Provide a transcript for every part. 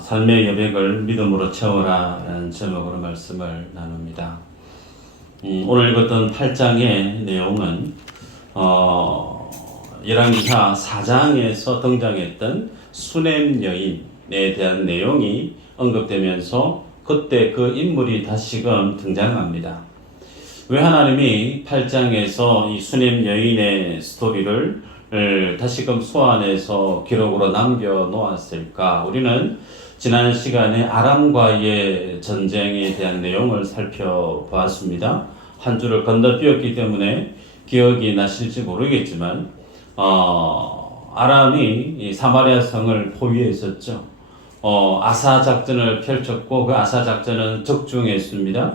삶의 여백을 믿음으로 채워라 라는 제목으로 말씀을 나눕니다. 오늘 읽었던 8장의 내용은 열왕기하 4장에서 등장했던 수넴 여인에 대한 내용이 언급되면서 그때 그 인물이 다시금 등장합니다. 왜 하나님이 8장에서 이 수넴 여인의 스토리를 다시금 소환해서 기록으로 남겨놓았을까? 우리는 지난 시간에 아람과의 전쟁에 대한 내용을 살펴보았습니다. 한 주를 건너뛰었기 때문에 기억이 나실지 모르겠지만 아람이 이 사마리아 성을 포위했었죠. 아사 작전을 펼쳤고 그 아사 작전은 적중했습니다.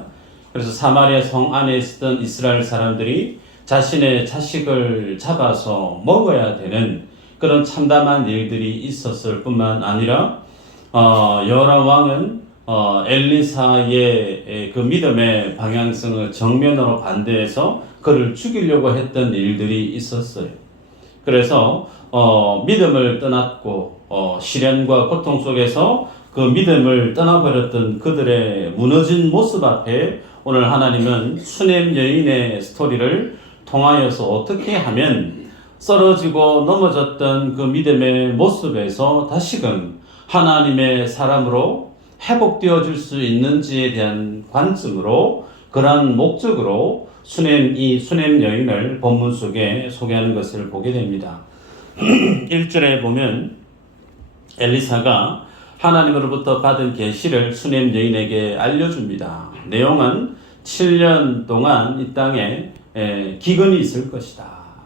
그래서 사마리아 성 안에 있었던 이스라엘 사람들이 자신의 자식을 잡아서 먹어야 되는 그런 참담한 일들이 있었을 뿐만 아니라 여호람 왕은 엘리사의 그 믿음의 방향성을 정면으로 반대해서 그를 죽이려고 했던 일들이 있었어요. 그래서 믿음을 떠났고 시련과 고통 속에서 그 믿음을 떠나버렸던 그들의 무너진 모습 앞에 오늘 하나님은 수넴 여인의 스토리를 통하여서 어떻게 하면 쓰러지고 넘어졌던 그 믿음의 모습에서 다시금 하나님의 사람으로 회복되어질 수 있는지에 대한 관점으로 그러한 목적으로 수넴 여인을 본문 속에 소개하는 것을 보게 됩니다. 1절에 보면 엘리사가 하나님으로부터 받은 계시를 수넴 여인에게 알려줍니다. 내용은 7년 동안 이 땅에 기근이 있을 것이다.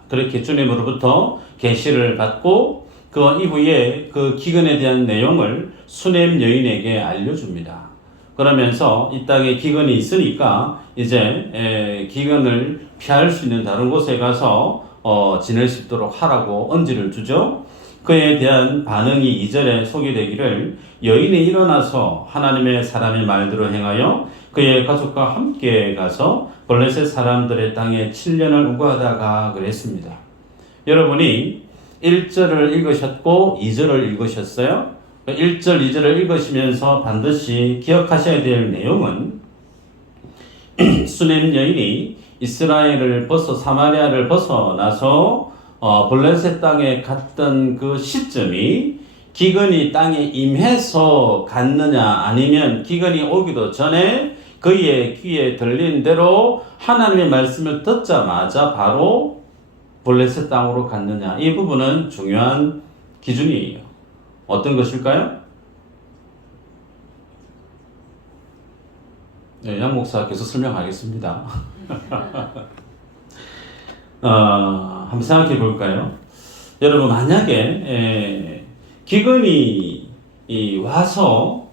그렇게 주님으로부터 계시를 받고 그 이후에 그 기근에 대한 내용을 수넴 여인에게 알려줍니다. 그러면서 이 땅에 기근이 있으니까 이제 기근을 피할 수 있는 다른 곳에 가서 지낼 수 있도록 하라고 언지를 주죠. 그에 대한 반응이 2절에 소개되기를 여인이 일어나서 하나님의 사람의 말대로 행하여 그의 가족과 함께 가서 블레셋 사람들의 땅에 7년을 우거하다가 그랬습니다. 여러분이 1절을 읽으셨고 2절을 읽으셨어요. 1절, 2절을 읽으시면서 반드시 기억하셔야 될 내용은 수넴 여인이 이스라엘을 사마리아를 벗어나서 블레셋 땅에 갔던 그 시점이 기근이 땅에 임해서 갔느냐 아니면 기근이 오기도 전에 그의 귀에 들린 대로 하나님의 말씀을 듣자마자 바로 블레셋 땅으로 갔느냐, 이 부분은 중요한 기준이에요. 어떤 것일까요? 네, 양 목사께서 설명하겠습니다. 한번 생각해 볼까요? 여러분, 만약에 기근이 와서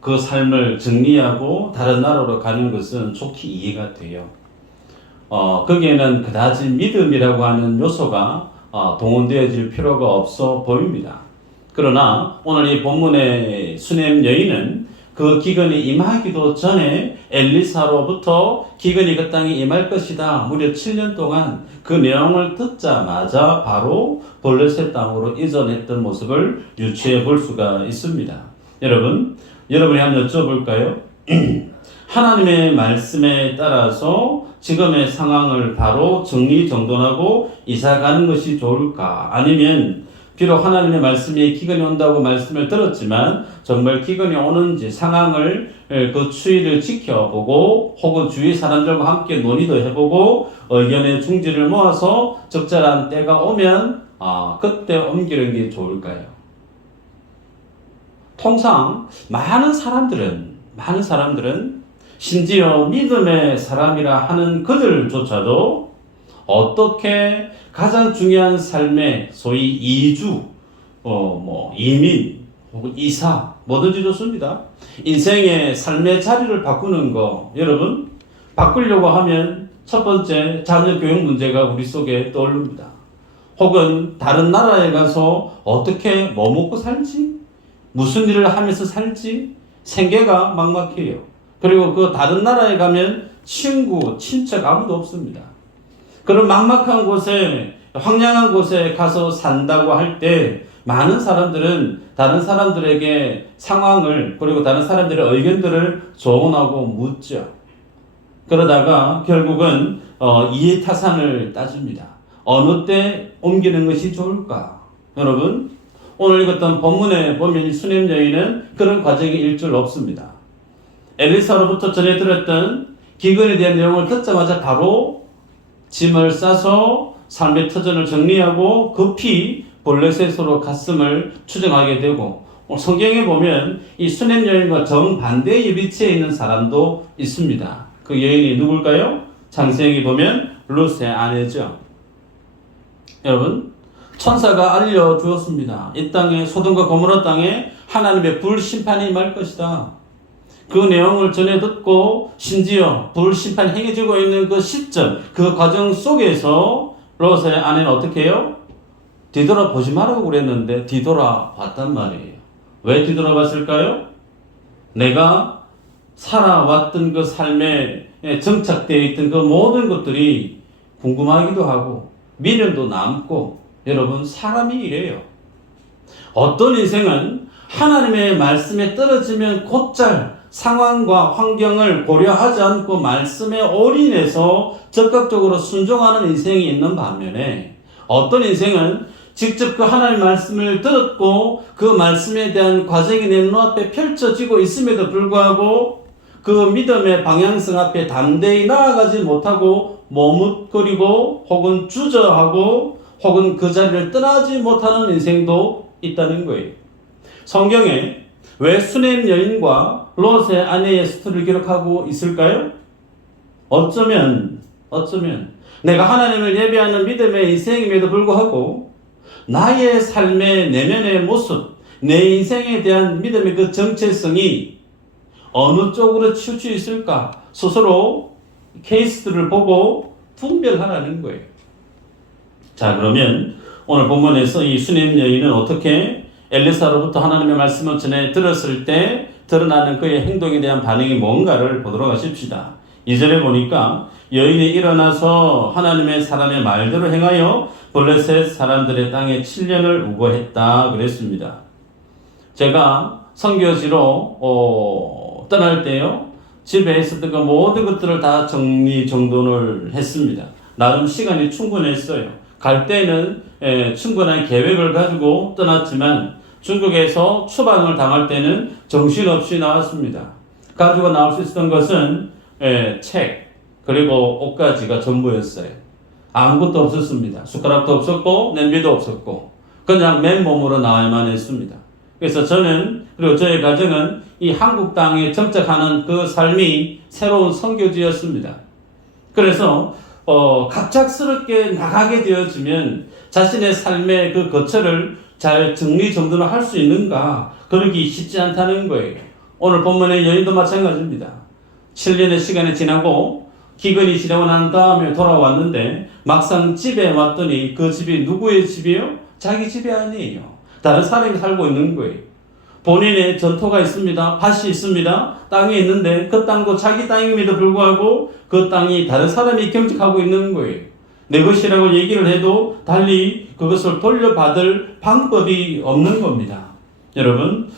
그 삶을 정리하고 다른 나라로 가는 것은 좋게 이해가 돼요. 거기에는 그다지 믿음이라고 하는 요소가 동원되어질 필요가 없어 보입니다. 그러나 오늘 이 본문의 수넴 여인은 그 기근이 임하기도 전에 엘리사로부터 기근이 그 땅에 임할 것이다. 무려 7년 동안 그 내용을 듣자마자 바로 블레셋 땅으로 이전했던 모습을 유추해 볼 수가 있습니다. 여러분이 한번 여쭤볼까요? 하나님의 말씀에 따라서 지금의 상황을 바로 정리정돈하고 이사가는 것이 좋을까? 아니면 비록 하나님의 말씀이 기근이 온다고 말씀을 들었지만 정말 기근이 오는지 상황을 그 추이를 지켜보고 혹은 주위 사람들과 함께 논의도 해보고 의견의 중지를 모아서 적절한 때가 오면 그때 옮기는 게 좋을까요? 통상 많은 사람들은 심지어 믿음의 사람이라 하는 그들조차도 어떻게 가장 중요한 삶의 소위 이주, 이민, 혹은 이사, 뭐든지 좋습니다. 인생의 삶의 자리를 바꾸는 거, 여러분, 바꾸려고 하면 첫 번째 자녀 교육 문제가 우리 속에 떠오릅니다. 혹은 다른 나라에 가서 어떻게 뭐 먹고 살지, 무슨 일을 하면서 살지, 생계가 막막해요. 그리고 그 다른 나라에 가면 친구, 친척 아무도 없습니다. 그런 막막한 곳에 황량한 곳에 가서 산다고 할 때 많은 사람들은 다른 사람들에게 상황을 그리고 다른 사람들의 의견들을 조언하고 묻죠. 그러다가 결국은 이해타산을 따집니다. 어느 때 옮기는 것이 좋을까? 여러분, 오늘 읽었던 본문에 보면 이 수냄 여인은 그런 과정이 일절 없습니다. 엘리사로부터 전해 들었던 기근에 대한 내용을 듣자마자 바로 짐을 싸서 삶의 터전을 정리하고 급히 블레셋으로 갔음을 추정하게 되고, 성경에 보면 이 수냄 여인과 정반대의 위치에 있는 사람도 있습니다. 그 여인이 누굴까요? 창세기 보면 룻의 아내죠. 여러분, 천사가 알려주었습니다. 이 땅에, 소돔과 고모라 땅에 하나님의 불심판이 임할 것이다. 그 내용을 전해 듣고 심지어 불심판이 행해지고 있는 그 시점, 그 과정 속에서 롯의 아내는 어떻게 해요? 뒤돌아보지 말라고 그랬는데 뒤돌아봤단 말이에요. 왜 뒤돌아봤을까요? 내가 살아왔던 그 삶에 정착되어 있던 그 모든 것들이 궁금하기도 하고 미련도 남고, 여러분, 사람이 이래요. 어떤 인생은 하나님의 말씀에 떨어지면 곧잘 상황과 환경을 고려하지 않고 말씀에 올인해서 적극적으로 순종하는 인생이 있는 반면에, 어떤 인생은 직접 그 하나님의 말씀을 들었고 그 말씀에 대한 과정이 내 눈앞에 펼쳐지고 있음에도 불구하고 그 믿음의 방향성 앞에 담대히 나아가지 못하고 머뭇거리고 혹은 주저하고 혹은 그 자리를 떠나지 못하는 인생도 있다는 거예요. 성경에 왜 수냄 여인과 롯의 아내의 스토리를 기록하고 있을까요? 어쩌면 내가 하나님을 예배하는 믿음의 인생임에도 불구하고 나의 삶의 내면의 모습, 내 인생에 대한 믿음의 그 정체성이 어느 쪽으로 치우쳐 있을까 스스로 케이스들을 보고 분별하라는 거예요. 자, 그러면 오늘 본문에서 이 수냄 여인은 어떻게 엘리사로부터 하나님의 말씀을 전해 들었을 때 드러나는 그의 행동에 대한 반응이 뭔가를 보도록 하십시다. 2절에 보니까 여인이 일어나서 하나님의 사람의 말대로 행하여 블레셋 사람들의 땅에 7년을 우거했다 그랬습니다. 제가 선교지로 떠날 때요, 집에 있었던 그 모든 것들을 다 정리정돈을 했습니다. 나름 시간이 충분했어요. 갈 때는 충분한 계획을 가지고 떠났지만 중국에서 추방을 당할 때는 정신없이 나왔습니다. 가지고 나올 수 있었던 것은 책 그리고 옷가지가 전부였어요. 아무것도 없었습니다. 숟가락도 없었고 냄비도 없었고 그냥 맨몸으로 나와야만 했습니다. 그래서 저는, 그리고 저의 가정은 이 한국 땅에 정착하는 그 삶이 새로운 선교지였습니다. 그래서 갑작스럽게 나가게 되어지면 자신의 삶의 그 거처를 잘 정리정돈을 할 수 있는가, 그러기 쉽지 않다는 거예요. 오늘 본문의 여인도 마찬가지입니다. 7년의 시간이 지나고 기근이 지나고 난 다음에 돌아왔는데 막상 집에 왔더니 그 집이 누구의 집이에요? 자기 집이 아니에요. 다른 사람이 살고 있는 거예요. 본인의 전토가 있습니다. 밭이 있습니다. 땅이 있는데 그 땅도 자기 땅임에도 불구하고 그 땅이 다른 사람이 경작하고 있는 거예요. 내 것이라고 얘기를 해도 달리 그것을 돌려받을 방법이 없는 겁니다. 여러분,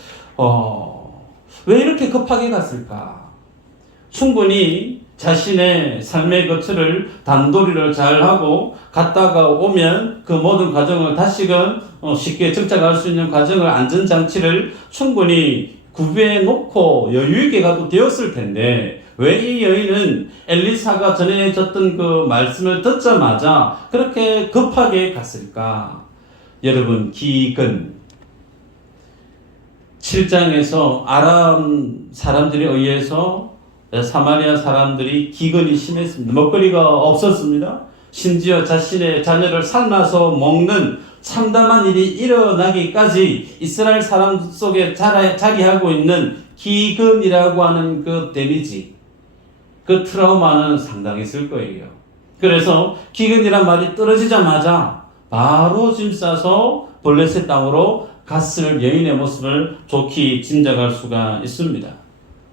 왜 이렇게 급하게 갔을까? 충분히 자신의 삶의 거처를 단도리를 잘하고 갔다가 오면 그 모든 과정을 다시금 쉽게 정착할 수 있는 과정을, 안전장치를 충분히 구비해 놓고 여유있게 가도 되었을 텐데 왜 이 여인은 엘리사가 전해졌던 그 말씀을 듣자마자 그렇게 급하게 갔을까? 여러분, 기근 7장에서 아람 사람들에 의해서 사마리아 사람들이 기근이 심했습니다. 먹거리가 없었습니다. 심지어 자신의 자녀를 삶아서 먹는 참담한 일이 일어나기까지 이스라엘 사람 속에 자리하고 있는 기근이라고 하는 그 데미지, 그 트라우마는 상당히 있을 거예요. 그래서 기근이란 말이 떨어지자마자 바로 짐 싸서 블레셋 땅으로 갔을 여인의 모습을 좋게 짐작할 수가 있습니다.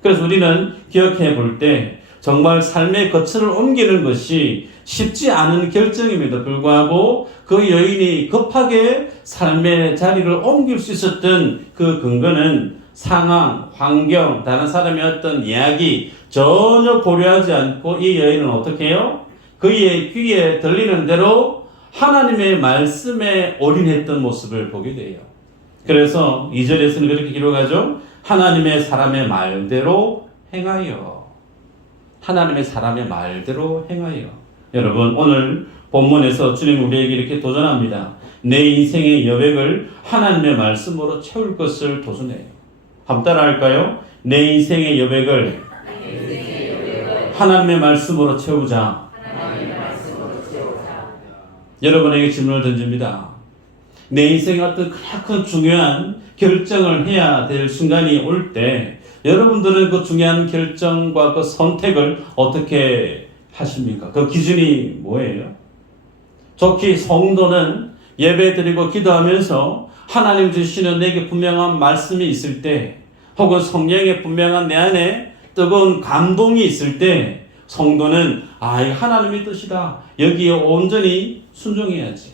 그래서 우리는 기억해 볼 때 정말 삶의 거처를 옮기는 것이 쉽지 않은 결정임에도 불구하고 그 여인이 급하게 삶의 자리를 옮길 수 있었던 그 근거는 상황, 환경, 다른 사람의 어떤 이야기 전혀 고려하지 않고 이 여인은 어떻게 해요? 그의 귀에 들리는 대로 하나님의 말씀에 올인했던 모습을 보게 돼요. 그래서 2절에서는 그렇게 기록하죠. 하나님의 사람의 말대로 행하여. 하나님의 사람의 말대로 행하여. 여러분, 오늘 본문에서 주님 우리에게 이렇게 도전합니다. 내 인생의 여백을 하나님의 말씀으로 채울 것을 도전해요. 한번 따라 할까요? 내 인생의 여백을 하나님의 말씀으로 채우자. 여러분에게 질문을 던집니다. 내 인생의 어떤 큰 중요한 결정을 해야 될 순간이 올 때 여러분들은 그 중요한 결정과 그 선택을 어떻게 하십니까? 그 기준이 뭐예요? 특히 성도는 예배드리고 기도하면서 하나님 주시는 내게 분명한 말씀이 있을 때 혹은 성령의 분명한 내 안에 뜨거운 감동이 있을 때 성도는 이 하나님의 뜻이다. 여기에 온전히 순종해야지.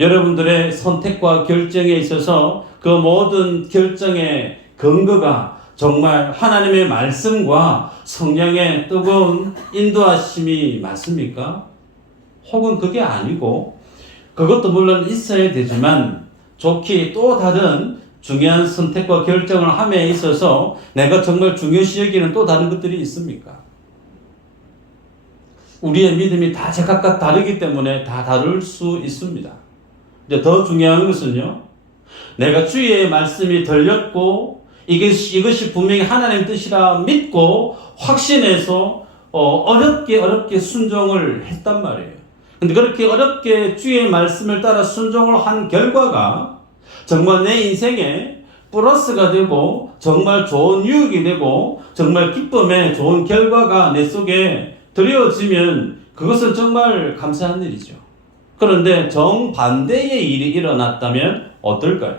여러분들의 선택과 결정에 있어서 그 모든 결정의 근거가 정말 하나님의 말씀과 성령의 뜨거운 인도하심이 맞습니까? 혹은 그게 아니고 그것도 물론 있어야 되지만 좋게 또 다른 중요한 선택과 결정을 함에 있어서 내가 정말 중요시 여기는 또 다른 것들이 있습니까? 우리의 믿음이 다 제각각 다르기 때문에 다 다를 수 있습니다. 이제 더 중요한 것은요, 내가 주의 말씀이 들렸고 이것이 분명히 하나님 뜻이라 믿고 확신해서 어렵게 순종을 했단 말이에요. 근데 그렇게 어렵게 주의 말씀을 따라 순종을 한 결과가 정말 내 인생에 플러스가 되고 정말 좋은 유익이 되고 정말 기쁨의 좋은 결과가 내 속에 드려지면 그것은 정말 감사한 일이죠. 그런데 정반대의 일이 일어났다면 어떨까요?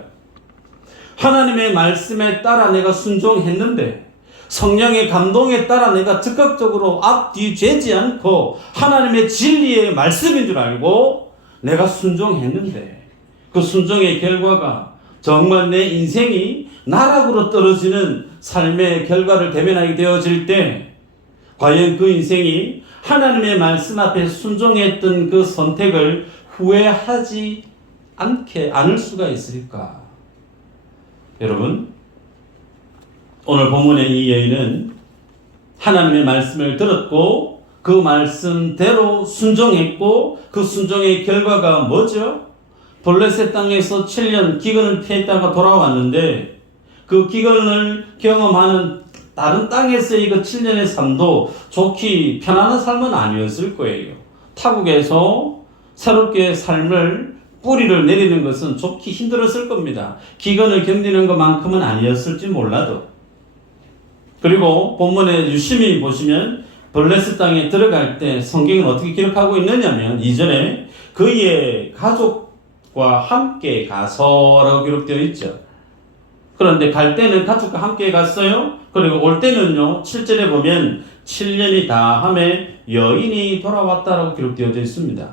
하나님의 말씀에 따라 내가 순종했는데 성령의 감동에 따라 내가 적극적으로 앞뒤 재지 않고 하나님의 진리의 말씀인 줄 알고 내가 순종했는데 그 순종의 결과가 정말 내 인생이 나락으로 떨어지는 삶의 결과를 대면하게 되어질 때 과연 그 인생이 하나님의 말씀 앞에 순종했던 그 선택을 후회하지 않을 수가 있을까? 여러분, 오늘 본문의 이 여인은 하나님의 말씀을 들었고 그 말씀대로 순종했고 그 순종의 결과가 뭐죠? 블레셋 땅에서 7년 기근을 피했다가 돌아왔는데 그 기근을 경험하는 다른 땅에서의 그 7년의 삶도 좋기 편안한 삶은 아니었을 거예요. 타국에서 새롭게 삶을 뿌리를 내리는 것은 좋기 힘들었을 겁니다. 기근을 견디는 것만큼은 아니었을지 몰라도. 그리고 본문에 유심히 보시면 블레셋 땅에 들어갈 때 성경은 어떻게 기록하고 있느냐면 2절에 그의 가족과 함께 가서라고 기록되어 있죠. 그런데 갈 때는 가족과 함께 갔어요. 그리고 올 때는요, 7절에 보면 7년이 다함에 여인이 돌아왔다라고 기록되어 있습니다.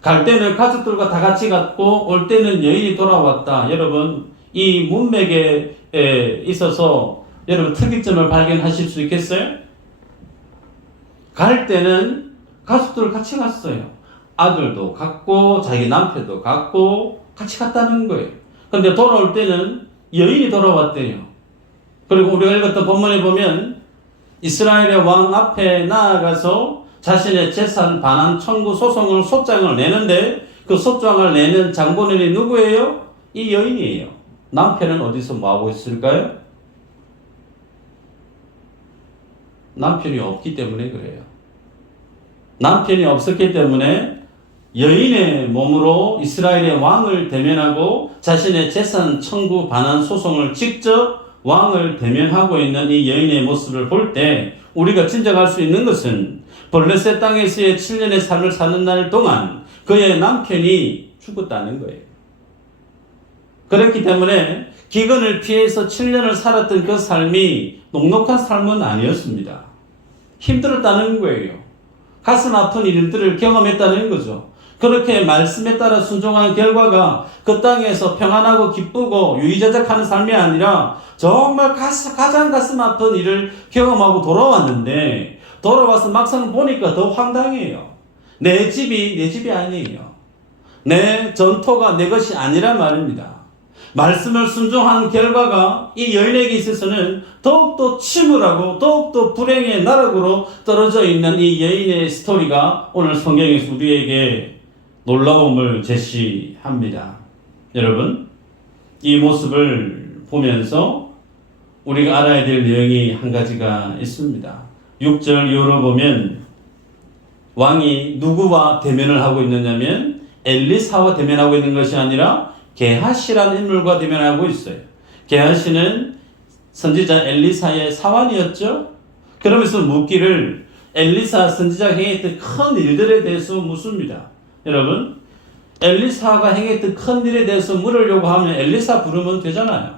갈 때는 가족들과 다 같이 갔고 올 때는 여인이 돌아왔다. 여러분, 이 문맥에 있어서 여러분 특이점을 발견하실 수 있겠어요? 갈 때는 가족들 같이 갔어요. 아들도 갔고 자기 남편도 갔고 같이 갔다는 거예요. 그런데 돌아올 때는 여인이 돌아왔대요. 그리고 우리가 읽었던 본문에 보면 이스라엘의 왕 앞에 나아가서 자신의 재산 반환 청구 소장을 내는데 그 소장을 내는 장본인이 누구예요? 이 여인이에요. 남편은 어디서 뭐하고 있을까요? 남편이 없기 때문에 그래요. 남편이 없었기 때문에 여인의 몸으로 이스라엘의 왕을 대면하고 자신의 재산 청구 반환 소송을 직접 왕을 대면하고 있는 이 여인의 모습을 볼 때 우리가 짐작할 수 있는 것은 블레셋 땅에서의 7년의 삶을 사는 날 동안 그의 남편이 죽었다는 거예요. 그렇기 때문에 기근을 피해서 7년을 살았던 그 삶이 녹록한 삶은 아니었습니다. 힘들었다는 거예요. 가슴 아픈 일들을 경험했다는 거죠. 그렇게 말씀에 따라 순종한 결과가 그 땅에서 평안하고 기쁘고 유의자적하는 삶이 아니라 정말 가장 가슴 아픈 일을 경험하고 돌아왔는데, 돌아와서 막상 보니까 더 황당해요. 내 집이 아니에요. 내 전토가 내 것이 아니란 말입니다. 말씀을 순종한 결과가 이 여인에게 있어서는 더욱더 침울하고 더욱더 불행의 나락으로 떨어져 있는 이 여인의 스토리가 오늘 성경에서 우리에게 놀라움을 제시합니다. 여러분, 이 모습을 보면서 우리가 알아야 될 내용이 한 가지가 있습니다. 6절 이후로 보면 왕이 누구와 대면을 하고 있느냐면 엘리사와 대면하고 있는 것이 아니라 게하시라는 인물과 대면하고 있어요. 게하시는 선지자 엘리사의 사환이었죠. 그러면서 묻기를 엘리사 선지자가 행했던 큰 일들에 대해서 묻습니다. 여러분, 엘리사가 행했던 큰 일에 대해서 물으려고 하면 엘리사 부르면 되잖아요.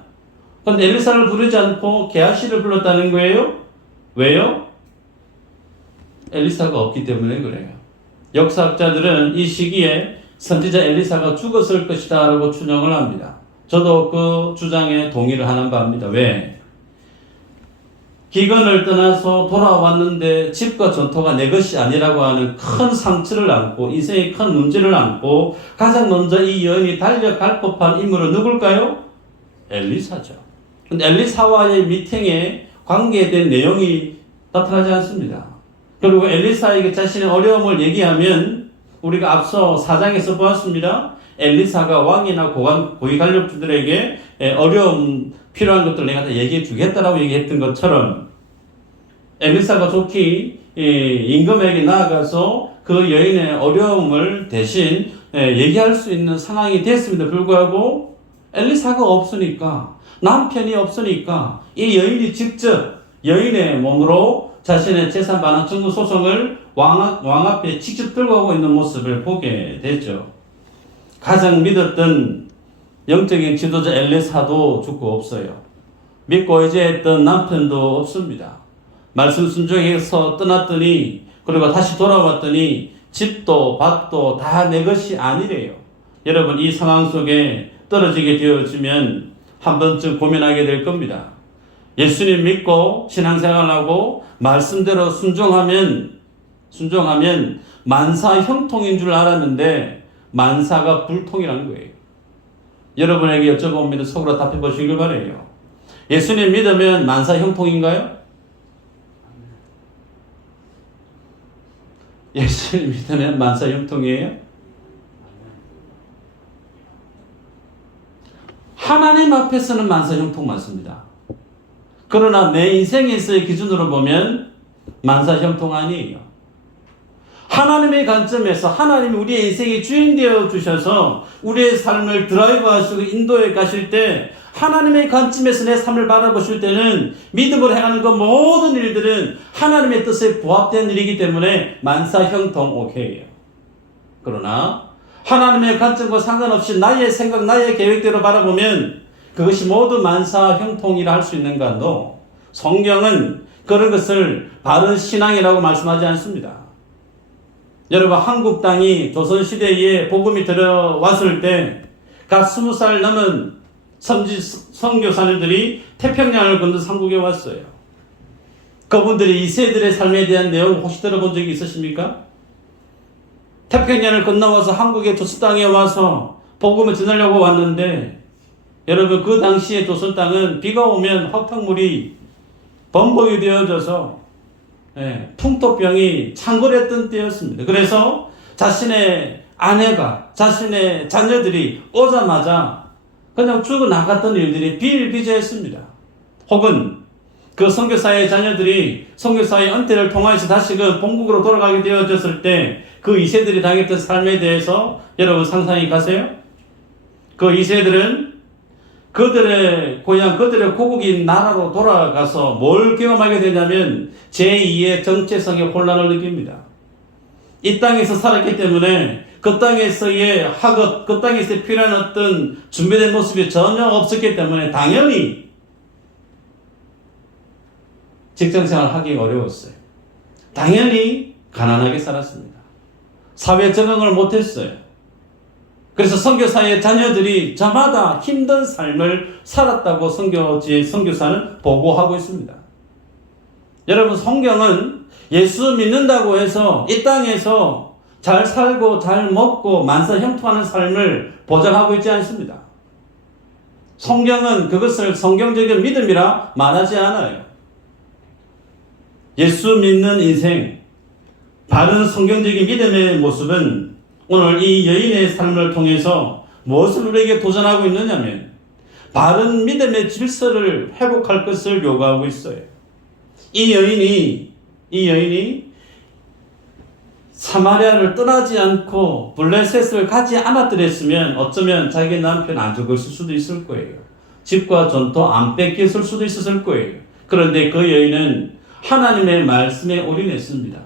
그런데 엘리사를 부르지 않고 게하시를 불렀다는 거예요. 왜요? 엘리사가 없기 때문에 그래요. 역사학자들은 이 시기에 선지자 엘리사가 죽었을 것이다 라고 추정을 합니다. 저도 그 주장에 동의를 하는 바입니다. 왜? 기근을 떠나서 돌아왔는데 집과 전토가 내 것이 아니라고 하는 큰 상처를 안고 인생의 큰 문제를 안고 가장 먼저 이 여인이 달려갈 법한 인물은 누굴까요? 엘리사죠. 근데 엘리사와의 미팅에 관계된 내용이 나타나지 않습니다. 그리고 엘리사에게 자신의 어려움을 얘기하면 우리가 앞서 4장에서 보았습니다. 엘리사가 왕이나 고위 관력주들에게 어려움 필요한 것들 내가 다 얘기해 주겠다라고 얘기했던 것처럼 엘리사가 좋게 임금에게 나아가서 그 여인의 어려움을 대신 얘기할 수 있는 상황이 됐음에도 불구하고 엘리사가 없으니까, 남편이 없으니까 이 여인이 직접 여인의 몸으로 자신의 재산 반환 청구 소송을 왕 앞에 직접 들고 가고 있는 모습을 보게 되죠. 가장 믿었던 영적인 지도자 엘리사도 죽고 없어요. 믿고 의지했던 남편도 없습니다. 말씀 순종해서 떠났더니, 그리고 다시 돌아왔더니 집도 밭도 다 내 것이 아니래요. 여러분, 이 상황 속에 떨어지게 되어지면 한 번쯤 고민하게 될 겁니다. 예수님 믿고 신앙생활하고 말씀대로 순종하면 만사 형통인 줄 알았는데 만사가 불통이라는 거예요. 여러분에게 여쭤봅니다. 속으로 답해 보시길 바라요. 예수님 믿으면 만사 형통인가요? 예수님 믿으면 만사 형통이에요? 하나님 앞에서는 만사 형통 맞습니다. 그러나 내 인생에서의 기준으로 보면 만사 형통 아니에요. 하나님의 관점에서 하나님이 우리의 인생의 주인 되어 주셔서 우리의 삶을 드라이브 하시고 인도해 가실 때, 하나님의 관점에서 내 삶을 바라보실 때는 믿음으로 행하는 그 모든 일들은 하나님의 뜻에 부합된 일이기 때문에 만사 형통 오케이예요. 그러나 하나님의 관점과 상관없이 나의 생각, 나의 계획대로 바라보면 그것이 모두 만사 형통이라 할 수 있는가도 성경은 그런 것을 바른 신앙이라고 말씀하지 않습니다. 여러분, 한국 땅이 조선시대에 복음이 들어왔을 때 각 20살 넘은 선교사님들이 태평양을 건너 한국에 왔어요. 그분들이 2세들의 삶에 대한 내용 혹시 들어본 적이 있으십니까? 태평양을 건너와서 한국의 조선 땅에 와서 복음을 전하려고 왔는데, 여러분, 그 당시에 조선 땅은 비가 오면 흙탕물이 범벅이 되어져서 풍토병이 창궐했던 때였습니다. 그래서 자신의 아내가, 자신의 자녀들이 오자마자 그냥 죽어나갔던 일들이 비일비재했습니다. 혹은 그 선교사의 자녀들이 선교사의 은퇴를 통해서 다시금 본국으로 돌아가게 되어졌을 때 그 2세들이 당했던 삶에 대해서 여러분 상상이 가세요? 그 2세들은 그들의 고향, 그들의 고국인 나라로 돌아가서 뭘 경험하게 되냐면 제2의 정체성의 혼란을 느낍니다. 이 땅에서 살았기 때문에 그 땅에서의 학업, 그 땅에서 필요한 어떤 준비된 모습이 전혀 없었기 때문에 당연히 직장생활을 하기 어려웠어요. 당연히 가난하게 살았습니다. 사회 적응을 못했어요. 그래서 선교사의 자녀들이 저마다 힘든 삶을 살았다고 선교사는 보고하고 있습니다. 여러분, 성경은 예수 믿는다고 해서 이 땅에서 잘 살고 잘 먹고 만사형통하는 삶을 보장하고 있지 않습니다. 성경은 그것을 성경적인 믿음이라 말하지 않아요. 예수 믿는 인생, 바른 성경적인 믿음의 모습은 오늘 이 여인의 삶을 통해서 무엇을 우리에게 도전하고 있느냐면 바른 믿음의 질서를 회복할 것을 요구하고 있어요. 이 여인이 사마리아를 떠나지 않고 블레셋을 가지 않았더랬으면 어쩌면 자기 남편 안 죽었을 수도 있을 거예요. 집과 전토 안 뺏겼을 수도 있었을 거예요. 그런데 그 여인은 하나님의 말씀에 올인했습니다.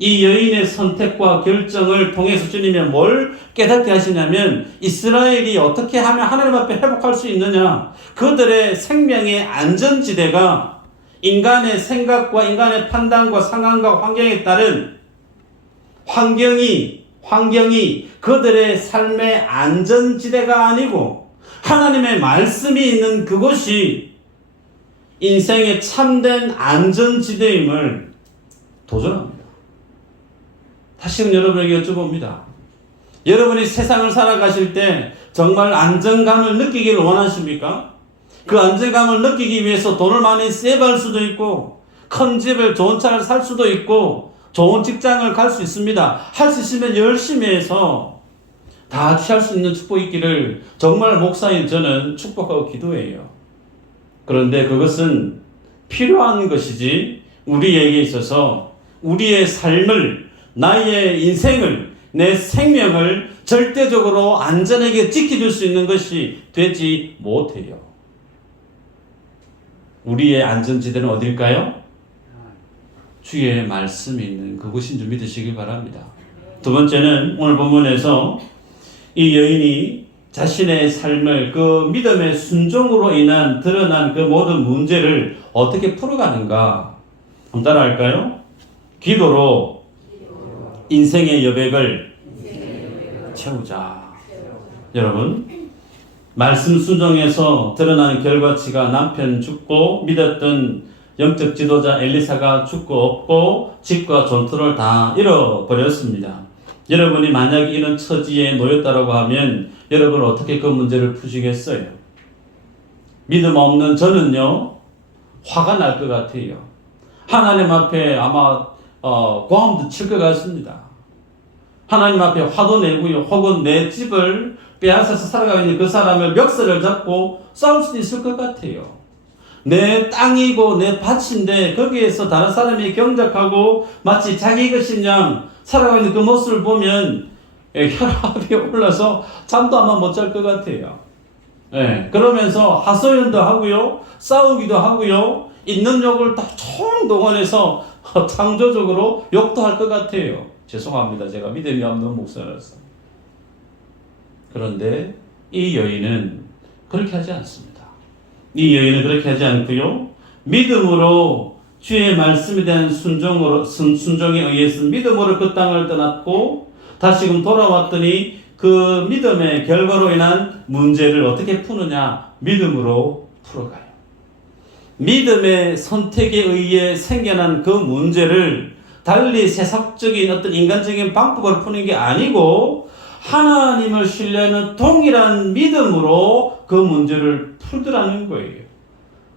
이 여인의 선택과 결정을 통해서 주님이 뭘 깨닫게 하시냐면 이스라엘이 어떻게 하면 하나님 앞에 회복할 수 있느냐, 그들의 생명의 안전지대가 인간의 생각과 인간의 판단과 상황과 환경에 따른 환경이 그들의 삶의 안전지대가 아니고 하나님의 말씀이 있는 그곳이 인생의 참된 안전지대임을 도전합니다. 다시금 여러분에게 여쭤봅니다. 여러분이 세상을 살아가실 때 정말 안정감을 느끼기를 원하십니까? 그 안정감을 느끼기 위해서 돈을 많이 세이브할 수도 있고 큰 집을 좋은 차를 살 수도 있고 좋은 직장을 갈 수 있습니다. 할 수 있으면 열심히 해서 다 취할 수 있는 축복이 있기를 정말 목사인 저는 축복하고 기도해요. 그런데 그것은 필요한 것이지 우리에게 있어서 우리의 삶을, 나의 인생을, 내 생명을 절대적으로 안전하게 지켜줄 수 있는 것이 되지 못해요. 우리의 안전지대는 어딜까요? 주의 말씀이 있는 그곳인 줄 믿으시길 바랍니다. 두 번째는 오늘 본문에서 이 여인이 자신의 삶을 그 믿음의 순종으로 인한 드러난 그 모든 문제를 어떻게 풀어가는가 한번 따라할까요? 기도로 인생의 여백을 채우자. 여러분, 말씀 순종에서 드러나는 결과치가 남편 죽고 믿었던 영적 지도자 엘리사가 죽고 없고 집과 전투를 다 잃어버렸습니다. 여러분이 만약 이런 처지에 놓였다고 하면 여러분 어떻게 그 문제를 푸시겠어요? 믿음 없는 저는요, 화가 날 것 같아요. 하나님 앞에 아마 고함도 칠 것 같습니다. 하나님 앞에 화도 내고요, 혹은 내 집을 빼앗아서 살아가고 있는 그 사람을 멱살을 잡고 싸울 수도 있을 것 같아요. 내 땅이고 내 밭인데 거기에서 다른 사람이 경작하고 마치 자기 것인 양 살아가고 있는 그 모습을 보면 혈압이 올라서 잠도 아마 못 잘 것 같아요. 그러면서 하소연도 하고요, 싸우기도 하고요, 있는 욕을 다 총동원해서 창조적으로 욕도 할 것 같아요. 죄송합니다. 제가 믿음이 없는 목사라서. 그런데 이 여인은 그렇게 하지 않습니다. 이 여인은 그렇게 하지 않고요, 믿음으로 주의 말씀에 대한 순종에 의해서 믿음으로 그 땅을 떠났고 다시금 돌아왔더니 그 믿음의 결과로 인한 문제를 어떻게 푸느냐, 믿음으로 풀어가요. 믿음의 선택에 의해 생겨난 그 문제를 달리 세속적인 어떤 인간적인 방법으로 푸는 게 아니고 하나님을 신뢰하는 동일한 믿음으로 그 문제를 풀더라는 거예요.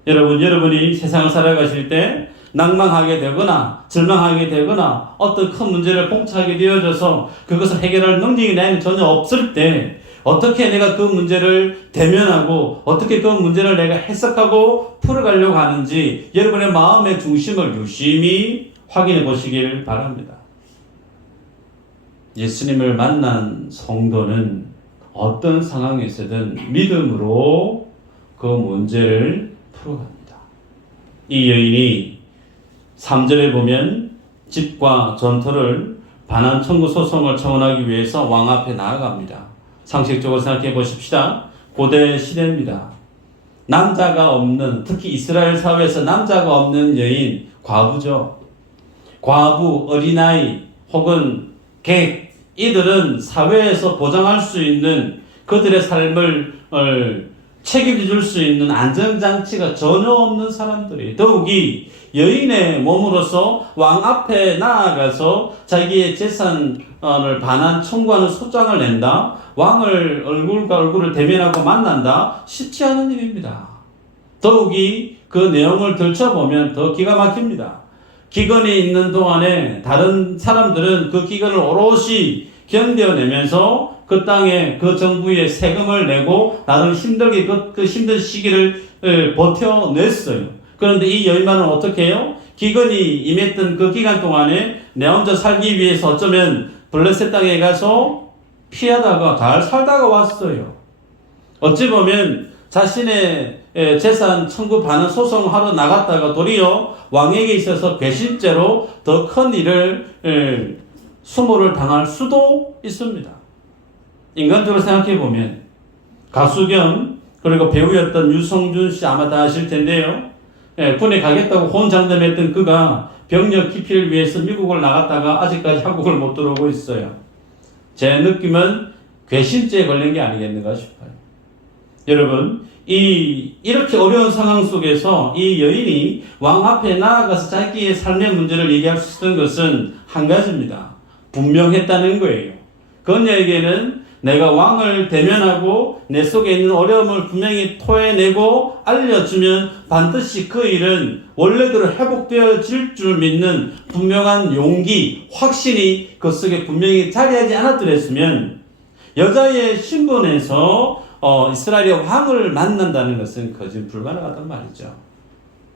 여러분이 세상을 살아가실 때 낭망하게 되거나 절망하게 되거나 어떤 큰 문제를 봉착하게 되어져서 그것을 해결할 능력이 나에게 전혀 없을 때 어떻게 내가 그 문제를 대면하고 어떻게 그 문제를 내가 해석하고 풀어가려고 하는지 여러분의 마음의 중심을 유심히 확인해 보시길 바랍니다. 예수님을 만난 성도는 어떤 상황에서든 믿음으로 그 문제를 풀어갑니다. 이 여인이 3절에 보면 집과 전토를 반환 청구 소송을 청원하기 위해서 왕 앞에 나아갑니다. 상식적으로 생각해 보십시다. 고대 시대입니다. 남자가 없는, 특히 이스라엘 사회에서 남자가 없는 여인, 과부죠. 과부, 어린아이 혹은 객, 이들은 사회에서 보장할 수 있는 그들의 삶을 책임져 줄 수 있는 안전장치가 전혀 없는 사람들이, 더욱이 여인의 몸으로서 왕 앞에 나아가서 자기의 재산을 반환 청구하는 소장을 낸다, 왕을 얼굴과 얼굴을 대면하고 만난다, 쉽지 않은 일입니다. 더욱이 그 내용을 들춰보면 더 기가 막힙니다. 기근이 있는 동안에 다른 사람들은 그 기근을 오롯이 견뎌내면서 그 땅에 그 정부에 세금을 내고 나름 힘들게 그 힘든 시기를 버텨냈어요. 그런데 이 여인만은 어떻게 해요? 기근이 임했던 그 기간 동안에 내 혼자 살기 위해서 어쩌면 블레셋 땅에 가서 피하다가 잘 살다가 왔어요. 어찌 보면 자신의 재산 청구 반환 소송하러 나갔다가 도리어 왕에게 있어서 배신죄로 더 큰 일을 수모를 당할 수도 있습니다. 인간적으로 생각해 보면 가수 겸 그리고 배우였던 유성준 씨 아마 다 아실 텐데요. 군에 가겠다고 혼장담했던 그가 병력 기피를 위해서 미국을 나갔다가 아직까지 한국을 못 들어오고 있어요. 제 느낌은 괘씸죄에 걸린 게 아니겠는가 싶어요. 여러분, 이렇게 어려운 상황 속에서 이 여인이 왕 앞에 나아가서 자기의 삶의 문제를 얘기할 수 있었던 것은 한 가지입니다. 분명했다는 거예요. 그녀에게는 내가 왕을 대면하고 내 속에 있는 어려움을 분명히 토해내고 알려주면 반드시 그 일은 원래대로 회복되어질 줄 믿는 분명한 용기, 확신이 그 속에 분명히 자리하지 않았더랬으면 여자의 신분에서 이스라엘의 왕을 만난다는 것은 거진 불가능하단 말이죠.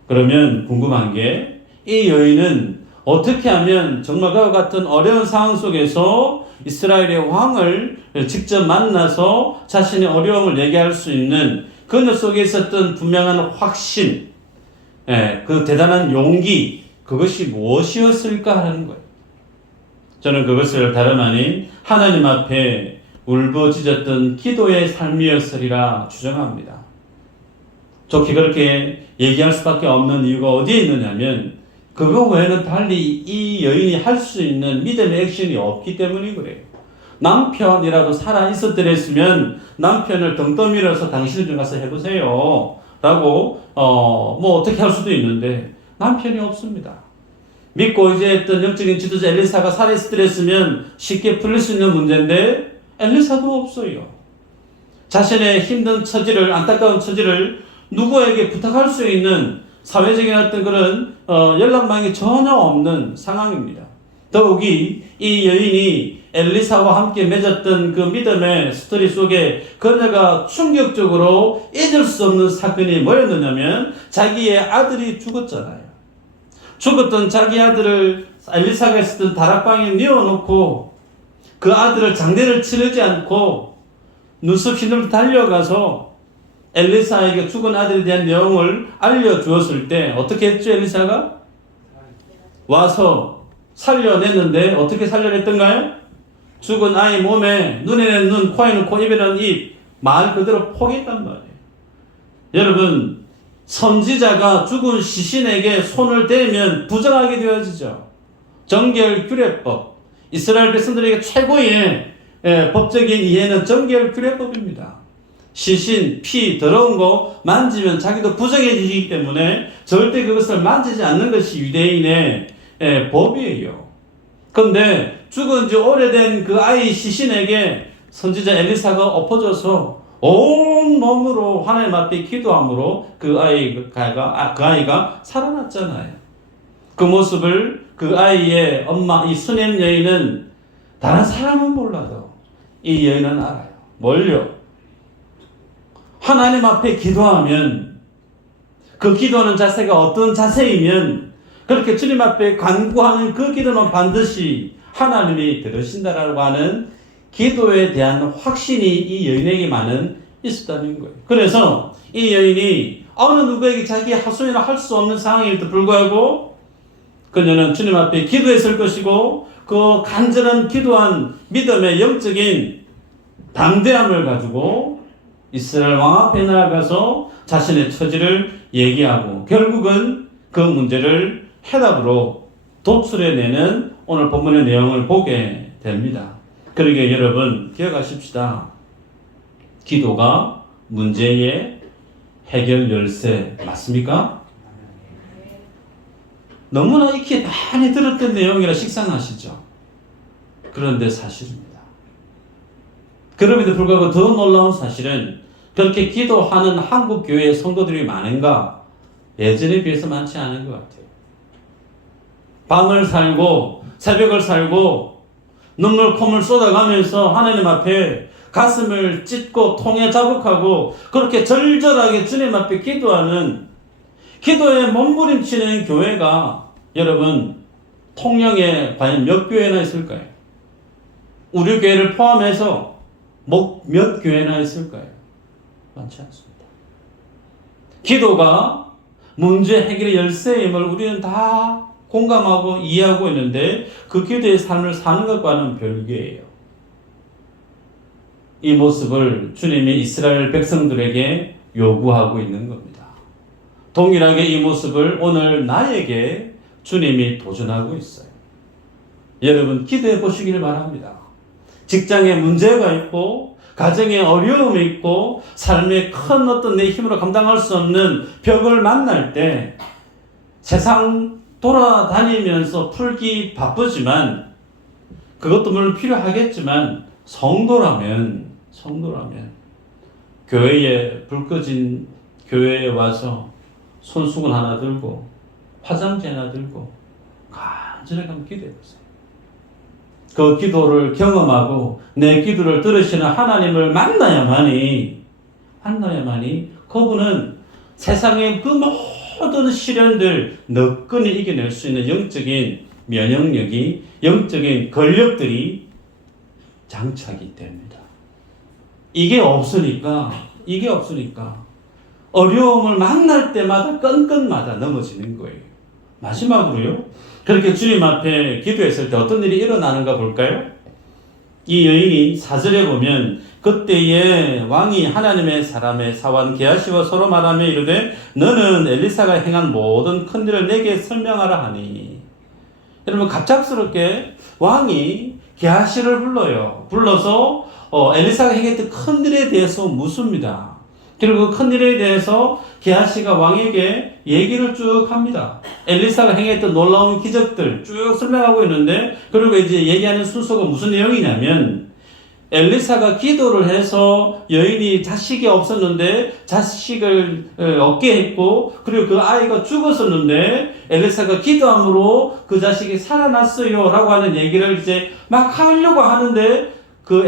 그러면 궁금한 게 이 여인은 어떻게 하면 정말 그와 같은 어려운 상황 속에서 이스라엘의 왕을 직접 만나서 자신의 어려움을 얘기할 수 있는 그녀 속에 있었던 분명한 확신, 그 대단한 용기, 그것이 무엇이었을까 하는 거예요. 저는 그것을 다름 아닌 하나님 앞에 울부짖었던 기도의 삶이었으리라 주장합니다. 좋게 그렇게 얘기할 수밖에 없는 이유가 어디에 있느냐면 그거 외에는 달리 이 여인이 할 수 있는 믿음의 액션이 없기 때문이 그래요. 남편이라도 살아 있었더랬으면 남편을 등 떠밀어서 당신을 좀 가서 해보세요 라고 뭐 어떻게 할 수도 있는데 남편이 없습니다. 믿고 의지했던 영적인 지도자 엘리사가 살아있었더랬으면 쉽게 풀릴 수 있는 문제인데 엘리사도 없어요. 자신의 힘든 처지를, 안타까운 처지를 누구에게 부탁할 수 있는 사회적인 어떤 그런 연락망이 전혀 없는 상황입니다. 더욱이 이 여인이 엘리사와 함께 맺었던 그 믿음의 스토리 속에 그녀가 충격적으로 잊을 수 없는 사건이 뭐였느냐면 자기의 아들이 죽었잖아요. 죽었던 자기 아들을 엘리사가 있었던 다락방에 뉘어놓고 그 아들을 장례를 치르지 않고 눈썹 휘둘러 달려가서 엘리사에게 죽은 아들에 대한 내용을 알려주었을 때 어떻게 했죠? 엘리사가 와서 살려냈는데 어떻게 살려냈던가요? 죽은 아이 몸에 눈에는 눈, 코에는 코, 입에는 입, 말 그대로 포기했단 말이에요. 여러분, 선지자가 죽은 시신에게 손을 대면 부정하게 되어지죠. 정결규례법, 이스라엘 백성들에게 최고의 법적인 이해는 정결규례법입니다. 시신, 피, 더러운 거 만지면 자기도 부정해지기 때문에 절대 그것을 만지지 않는 것이 유대인의 법이에요. 그런데 죽은 지 오래된 그 아이 시신에게 선지자 엘리사가 엎어져서 온 몸으로 하나님 앞에 기도함으로 그 아이가 살아났잖아요. 그 모습을 그 아이의 엄마, 이 수냄 여인은 다른 사람은 몰라도 이 여인은 알아요. 뭘요? 하나님 앞에 기도하면 그 기도하는 자세가 어떤 자세이면 그렇게 주님 앞에 간구하는 그 기도는 반드시 하나님이 들으신다라고 하는 기도에 대한 확신이 이 여인에게만은 있었다는 거예요. 그래서 이 여인이 어느 누구에게 자기 하소연을 할 수 없는 상황임에도 불구하고 그녀는 주님 앞에 기도했을 것이고 그 간절한 기도한 믿음의 영적인 담대함을 가지고 이스라엘 왕 앞에 나아가서 자신의 처지를 얘기하고 결국은 그 문제를 해답으로 도출해내는 오늘 본문의 내용을 보게 됩니다. 그러게 여러분 기억하십시다. 기도가 문제의 해결 열쇠 맞습니까? 너무나 익히 많이 들었던 내용이라 식상하시죠? 그런데 사실입니다. 그럼에도 불구하고 더 놀라운 사실은 그렇게 기도하는 한국 교회의 성도들이 많은가? 예전에 비해서 많지 않은 것 같아요. 밤을 살고 새벽을 살고 눈물 콧물 쏟아가면서 하나님 앞에 가슴을 찢고 통에 자복하고 그렇게 절절하게 주님 앞에 기도하는 기도에 몸부림치는 교회가 여러분 통영에 과연 몇 교회나 있을까요? 우리 교회를 포함해서 몇 교회나 있을까요? 많지 않습니다. 기도가 문제 해결의 열쇠임을 우리는 다 공감하고 이해하고 있는데 그 기도의 삶을 사는 것과는 별개예요. 이 모습을 주님이 이스라엘 백성들에게 요구하고 있는 겁니다. 동일하게 이 모습을 오늘 나에게 주님이 도전하고 있어요. 여러분 기도해 보시길 바랍니다. 직장에 문제가 있고 가정에 어려움이 있고 삶에 큰 어떤 내 힘으로 감당할 수 없는 벽을 만날 때 세상 돌아다니면서 풀기 바쁘지만 그것도 물론 필요하겠지만 성도라면 교회에 불 꺼진 교회에 와서 손수건 하나 들고 화장지 하나 들고 간절하게 한번 기도해 보세요. 그 기도를 경험하고 내 기도를 들으시는 하나님을 만나야만이 그분은 세상의 그 모든 시련들 너끈히 이겨낼 수 있는 영적인 면역력이 영적인 권력들이 장착이 됩니다. 이게 없으니까 어려움을 만날 때마다 끈끈마다 넘어지는 거예요. 마지막으로요. 그렇게 주님 앞에 기도했을 때 어떤 일이 일어나는가 볼까요? 이 여인이 4절에 보면 그때에 왕이 하나님의 사람의 사원 게하시와 서로 말하며 이르되 너는 엘리사가 행한 모든 큰 일을 내게 설명하라 하니. 여러분 갑작스럽게 왕이 게하시를 불러서 엘리사가 행했던 큰 일에 대해서 묻습니다. 그리고 그 큰 일에 대해서 게하시가 왕에게 얘기를 쭉 합니다. 엘리사가 행했던 놀라운 기적들 쭉 설명하고 있는데 그리고 이제 얘기하는 순서가 무슨 내용이냐면 엘리사가 기도를 해서 여인이 자식이 없었는데 자식을 얻게 했고 그리고 그 아이가 죽었었는데 엘리사가 기도함으로 그 자식이 살아났어요 라고 하는 얘기를 이제 막 하려고 하는데 그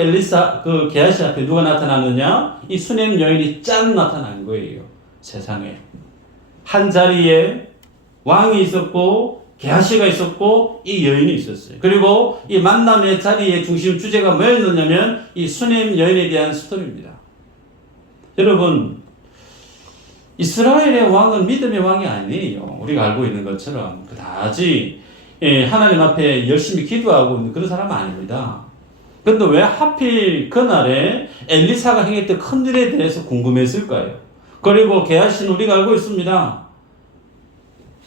게하시 앞에 누가 나타났느냐? 이 수넴 여인이 짠 나타난 거예요. 세상에. 한 자리에 왕이 있었고 게하시가 있었고 이 여인이 있었어요. 그리고 이 만남의 자리의 중심 주제가 뭐였느냐면 이 수넴 여인에 대한 스토리입니다. 여러분 이스라엘의 왕은 믿음의 왕이 아니에요. 우리가 알고 있는 것처럼 그다지 하나님 앞에 열심히 기도하고 있는 그런 사람은 아닙니다. 그런데 왜 하필 그날에 엘리사가 행했던 큰 일에 대해서 궁금했을까요? 그리고 게하시는 우리가 알고 있습니다.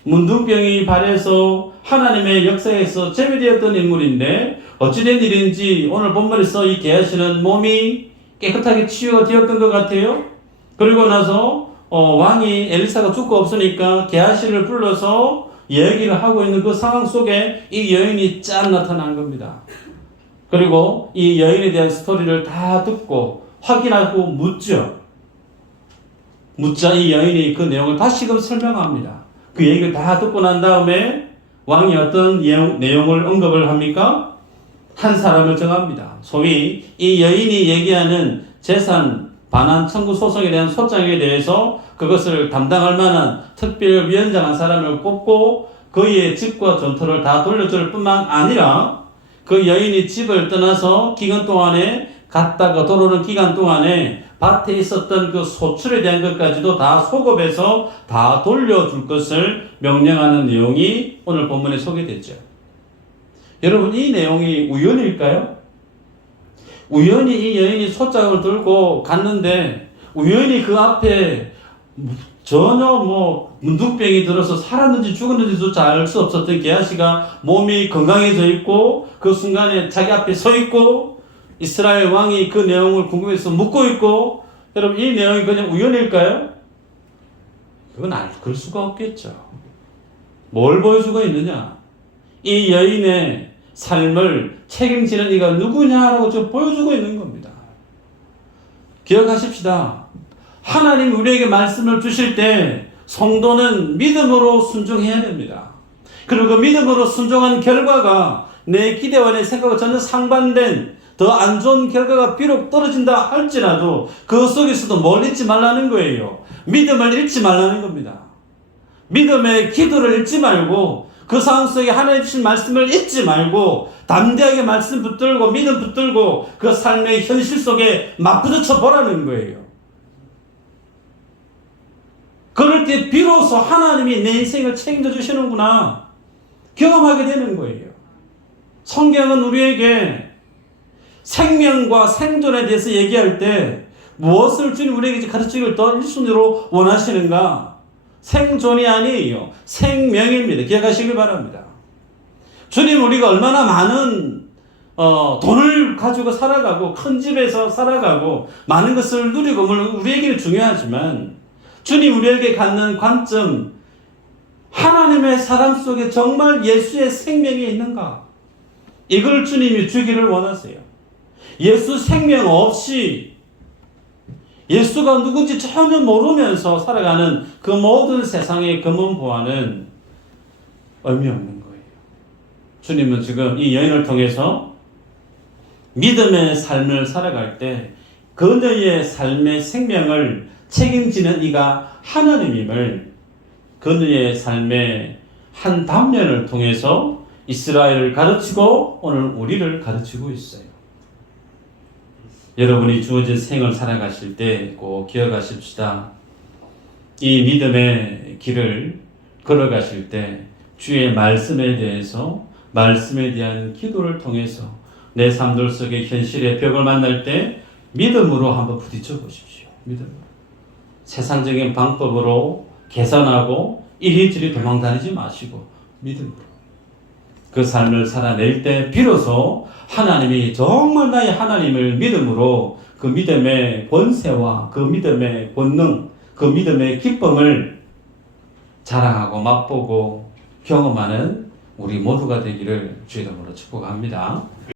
문둥병이 발해서 하나님의 역사에서 제외되었던 인물인데 어찌된 일인지 오늘 본문에서 이 게하시는 몸이 깨끗하게 치유가 되었던 것 같아요. 그리고 나서 왕이 엘리사가 죽고 없으니까 게하시를 불러서 얘기를 하고 있는 그 상황 속에 이 여인이 짠 나타난 겁니다. 그리고 이 여인에 대한 스토리를 다 듣고 확인하고 묻자 이 여인이 그 내용을 다시금 설명합니다. 그 얘기를 다 듣고 난 다음에 왕이 어떤 내용을 언급을 합니까? 한 사람을 정합니다. 소위 이 여인이 얘기하는 재산 반환 청구 소송에 대한 소장에 대해서 그것을 담당할 만한 특별위원장 한 사람을 꼽고 그의 집과 전토를 다 돌려줄 뿐만 아니라 그 여인이 집을 떠나서 기간 동안에 갔다가 돌아오는 기간 동안에 밭에 있었던 그 소출에 대한 것까지도 다 소급해서 다 돌려줄 것을 명령하는 내용이 오늘 본문에 소개됐죠. 여러분 이 내용이 우연일까요? 우연히 이 여인이 소장을 들고 갔는데 우연히 그 앞에 전혀 뭐 문둥병이 들어서 살았는지 죽었는지조차 알 수 없었던 게하시가 몸이 건강해져 있고 그 순간에 자기 앞에 서 있고 이스라엘 왕이 그 내용을 궁금해서 묻고 있고, 여러분 이 내용이 그냥 우연일까요? 그건 그럴 수가 없겠죠. 뭘 보여주고 있느냐? 이 여인의 삶을 책임지는 이가 누구냐라고 좀 보여주고 있는 겁니다. 기억하십시다. 하나님 우리에게 말씀을 주실 때 성도는 믿음으로 순종해야 됩니다. 그리고 그 믿음으로 순종한 결과가 내 기대와 내 생각과 전혀 상반된 더 안 좋은 결과가 비록 떨어진다 할지라도 그 속에서도 뭘 잊지 말라는 거예요. 믿음을 잃지 말라는 겁니다. 믿음의 기도를 잃지 말고 그 상황 속에 하나님 주신 말씀을 잊지 말고 담대하게 말씀 붙들고 믿음 붙들고 그 삶의 현실 속에 맞부딪혀 보라는 거예요. 그럴 때 비로소 하나님이 내 인생을 책임져 주시는구나 경험하게 되는 거예요. 성경은 우리에게 생명과 생존에 대해서 얘기할 때 무엇을 주님 우리에게 가르치기를 더 1순위로 원하시는가? 생존이 아니에요. 생명입니다. 기억하시길 바랍니다. 주님 우리가 얼마나 많은 돈을 가지고 살아가고 큰 집에서 살아가고 많은 것을 누리고 물론 우리에게는 중요하지만 주님 우리에게 갖는 관점, 하나님의 사람 속에 정말 예수의 생명이 있는가? 이걸 주님이 주기를 원하세요. 예수 생명 없이 예수가 누군지 전혀 모르면서 살아가는 그 모든 세상의 금은보화는 의미 없는 거예요. 주님은 지금 이 여인을 통해서 믿음의 삶을 살아갈 때 그녀의 삶의 생명을 책임지는 이가 하나님임을 그녀의 삶의 한 단면을 통해서 이스라엘을 가르치고 오늘 우리를 가르치고 있어요. 여러분이 주어진 생을 살아가실 때 꼭 기억하십시다. 이 믿음의 길을 걸어가실 때 주의 말씀에 대해서 말씀에 대한 기도를 통해서 내 삶들 속의 현실의 벽을 만날 때 믿음으로 한번 부딪혀 보십시오. 믿음으로. 세상적인 방법으로 계산하고 이리저리 도망다니지 마시고 믿음으로. 그 삶을 살아낼 때 비로소 하나님이 정말 나의 하나님을 믿음으로 그 믿음의 권세와 그 믿음의 권능, 그 믿음의 기쁨을 자랑하고 맛보고 경험하는 우리 모두가 되기를 주의 이름으로 축복합니다.